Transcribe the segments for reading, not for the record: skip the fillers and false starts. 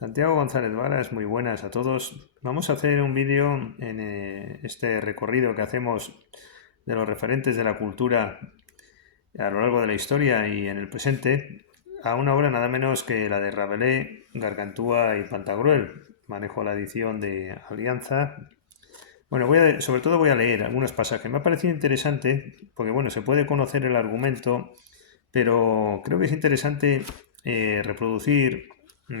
Santiago González Varas, muy buenas a todos. Vamos a hacer un vídeo en este recorrido que hacemos de los referentes de la cultura a lo largo de la historia y en el presente, a una obra nada menos que la de Rabelais, Gargantúa y Pantagruel. Manejo la edición de Alianza. Bueno, sobre todo voy a leer algunos pasajes. Me ha parecido interesante porque, bueno, se puede conocer el argumento, pero creo que es interesante reproducir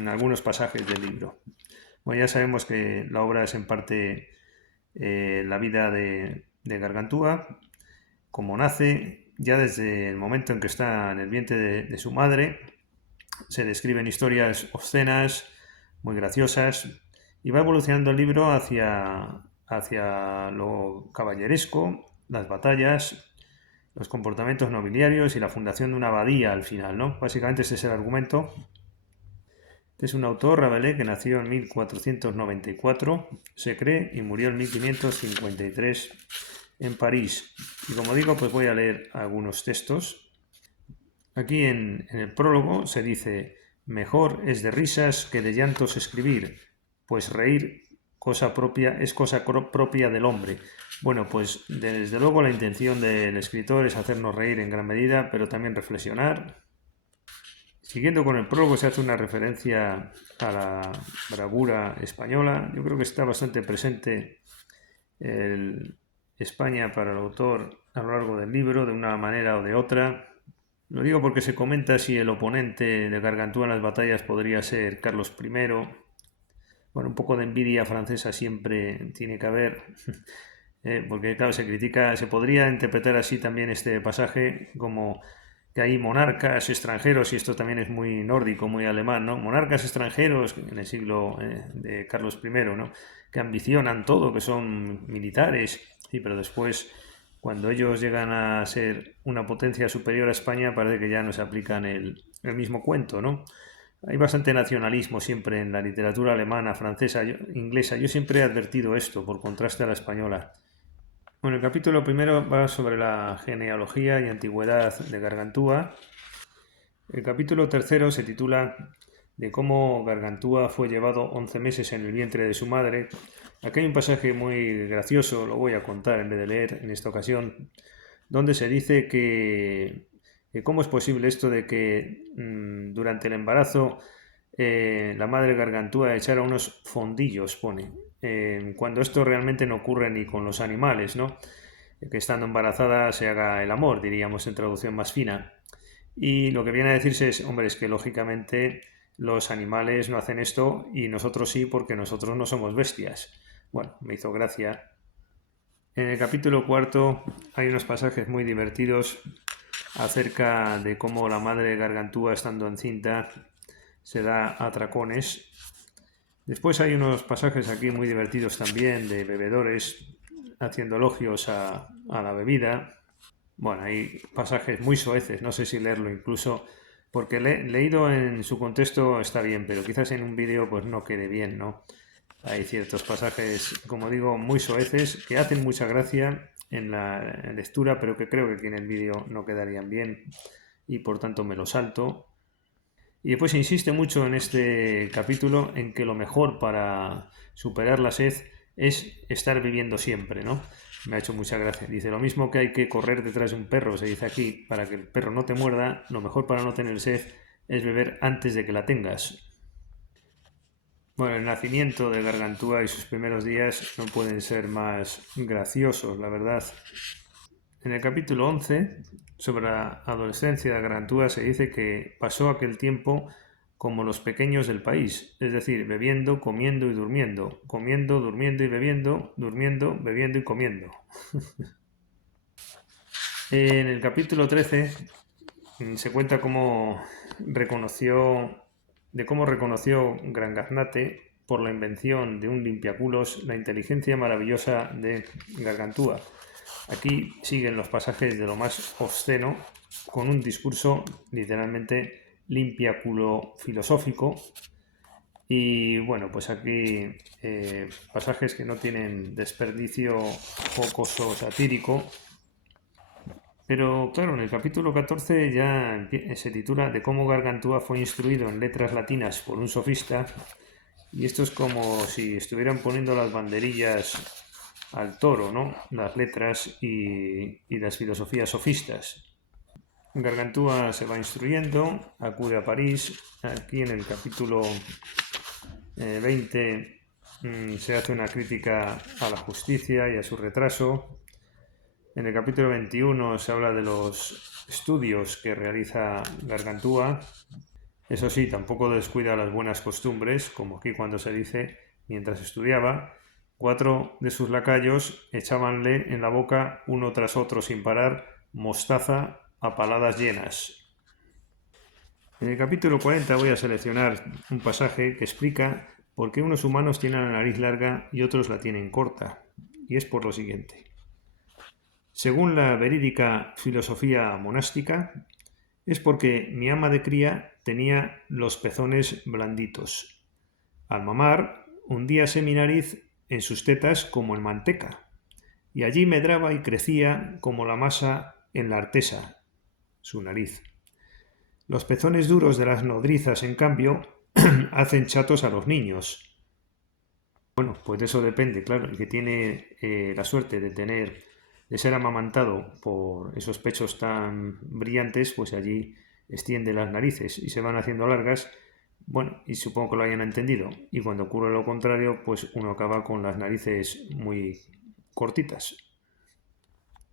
algunos pasajes del libro. Bueno, ya sabemos que la obra es en parte la vida de Gargantúa, como nace, ya desde el momento en que está en el vientre de su madre, se describen historias obscenas, muy graciosas, y va evolucionando el libro hacia lo caballeresco, las batallas, los comportamientos nobiliarios y la fundación de una abadía al final, ¿no? Básicamente ese es el argumento. Este es un autor, Rabelais, que nació en 1494, se cree, y murió en 1553 en París. Y como digo, pues voy a leer algunos textos. Aquí en el prólogo se dice: mejor es de risas que de llantos escribir, pues reír es cosa propia del hombre. Bueno, pues desde luego la intención del escritor es hacernos reír en gran medida, pero también reflexionar. Siguiendo con el prólogo se hace una referencia a la bravura española. Yo creo que está bastante presente España para el autor a lo largo del libro, de una manera o de otra. Lo digo porque se comenta si el oponente de Gargantúa en las batallas podría ser Carlos I. Bueno, un poco de envidia francesa siempre tiene que haber, porque claro, se podría interpretar así también este pasaje como que hay monarcas extranjeros, y esto también es muy nórdico, muy alemán, ¿no? Monarcas extranjeros en el siglo de Carlos I, ¿no? Que ambicionan todo, que son militares, sí, pero después, cuando ellos llegan a ser una potencia superior a España, parece que ya no se aplican el mismo cuento, ¿no? Hay bastante nacionalismo siempre en la literatura alemana, francesa, inglesa. Yo siempre he advertido esto, por contraste a la española. Bueno, el capítulo primero va sobre la genealogía y antigüedad de Gargantúa. El capítulo tercero se titula de cómo Gargantúa fue llevado 11 meses en el vientre de su madre. Aquí hay un pasaje muy gracioso, lo voy a contar en vez de leer en esta ocasión, donde se dice que cómo es posible esto de que durante el embarazo la madre Gargantúa echara unos fondillos, pone, cuando esto realmente no ocurre ni con los animales, ¿no? Que estando embarazada se haga el amor, diríamos en traducción más fina. Y lo que viene a decirse es, hombre, es que lógicamente los animales no hacen esto y nosotros sí, porque nosotros no somos bestias. Bueno, me hizo gracia. En el capítulo cuarto hay unos pasajes muy divertidos acerca de cómo la madre de Gargantúa, estando encinta, se da atracones. Después hay unos pasajes aquí muy divertidos también de bebedores haciendo elogios a la bebida. Bueno, hay pasajes muy soeces, no sé si leerlo incluso, porque leído en su contexto está bien, pero quizás en un vídeo pues no quede bien, ¿no? Hay ciertos pasajes, como digo, muy soeces que hacen mucha gracia en la lectura, pero que creo que aquí en el vídeo no quedarían bien y por tanto me lo salto. Y después insiste mucho en este capítulo en que lo mejor para superar la sed es estar viviendo siempre, ¿no? Me ha hecho mucha gracia. Dice, lo mismo que hay que correr detrás de un perro, se dice aquí, para que el perro no te muerda, lo mejor para no tener sed es beber antes de que la tengas. Bueno, el nacimiento de Gargantúa y sus primeros días no pueden ser más graciosos, la verdad. En el capítulo 11, sobre la adolescencia de Gargantúa, se dice que pasó aquel tiempo como los pequeños del país, es decir, bebiendo, comiendo y durmiendo, comiendo, durmiendo y bebiendo, durmiendo, bebiendo y comiendo. En el capítulo 13 se cuenta cómo reconoció Gran Gaznate por la invención de un limpiaculos la inteligencia maravillosa de Gargantúa. Aquí siguen los pasajes de lo más obsceno, con un discurso literalmente limpiaculo filosófico. Y bueno, pues aquí pasajes que no tienen desperdicio jocoso satírico. Pero claro, en el capítulo 14 ya se titula de cómo Gargantúa fue instruido en letras latinas por un sofista. Y esto es como si estuvieran poniendo las banderillas al toro, ¿no? Las letras y las filosofías sofistas. Gargantúa se va instruyendo, acude a París. Aquí en el capítulo 20 se hace una crítica a la justicia y a su retraso. En el capítulo 21 se habla de los estudios que realiza Gargantúa. Eso sí, tampoco descuida las buenas costumbres, como aquí cuando se dice, mientras estudiaba, 4 de sus lacayos echábanle en la boca uno tras otro sin parar mostaza a paladas llenas. En el capítulo 40 voy a seleccionar un pasaje que explica por qué unos humanos tienen la nariz larga y otros la tienen corta. Y es por lo siguiente. Según la verídica filosofía monástica, es porque mi ama de cría tenía los pezones blanditos. Al mamar, hundíase mi nariz en sus tetas como en manteca, y allí medraba y crecía como la masa en la artesa, su nariz. Los pezones duros de las nodrizas, en cambio, hacen chatos a los niños. Bueno, pues de eso depende, claro. El que tiene la suerte de ser amamantado por esos pechos tan brillantes, pues allí extiende las narices y se van haciendo largas. Bueno, y supongo que lo hayan entendido. Y cuando ocurre lo contrario, pues uno acaba con las narices muy cortitas.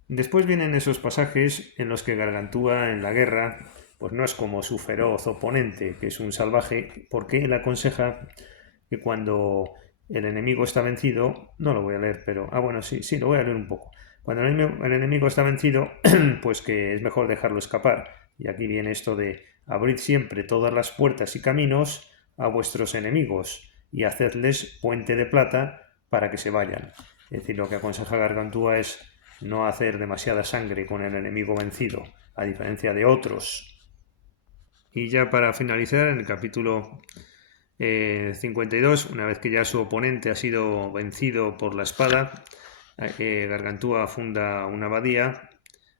Después vienen esos pasajes en los que Gargantúa en la guerra pues no es como su feroz oponente, que es un salvaje, porque él aconseja que cuando el enemigo está vencido, no lo voy a leer, pero, bueno, sí, lo voy a leer un poco. Cuando el enemigo está vencido, pues que es mejor dejarlo escapar. Y aquí viene esto de abrid siempre todas las puertas y caminos a vuestros enemigos y hacedles puente de plata para que se vayan. Es decir, lo que aconseja Gargantúa es no hacer demasiada sangre con el enemigo vencido, a diferencia de otros. Y ya para finalizar, en el capítulo 52, una vez que ya su oponente ha sido vencido por la espada, Gargantúa funda una abadía.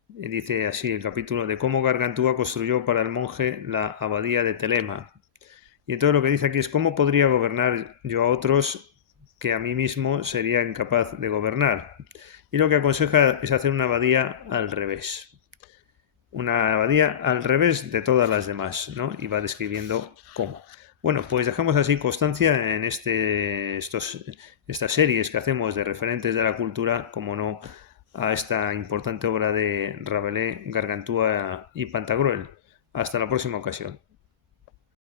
Dice así el capítulo de cómo Gargantúa construyó para el monje la abadía de Telema. Y todo lo que dice aquí es cómo podría gobernar yo a otros que a mí mismo sería incapaz de gobernar. Y lo que aconseja es hacer una abadía al revés. Una abadía al revés de todas las demás, ¿no? Y va describiendo cómo. Bueno, pues dejamos así constancia en estas series que hacemos de referentes de la cultura, como no, a esta importante obra de Rabelais, Gargantúa y Pantagruel. Hasta la próxima ocasión.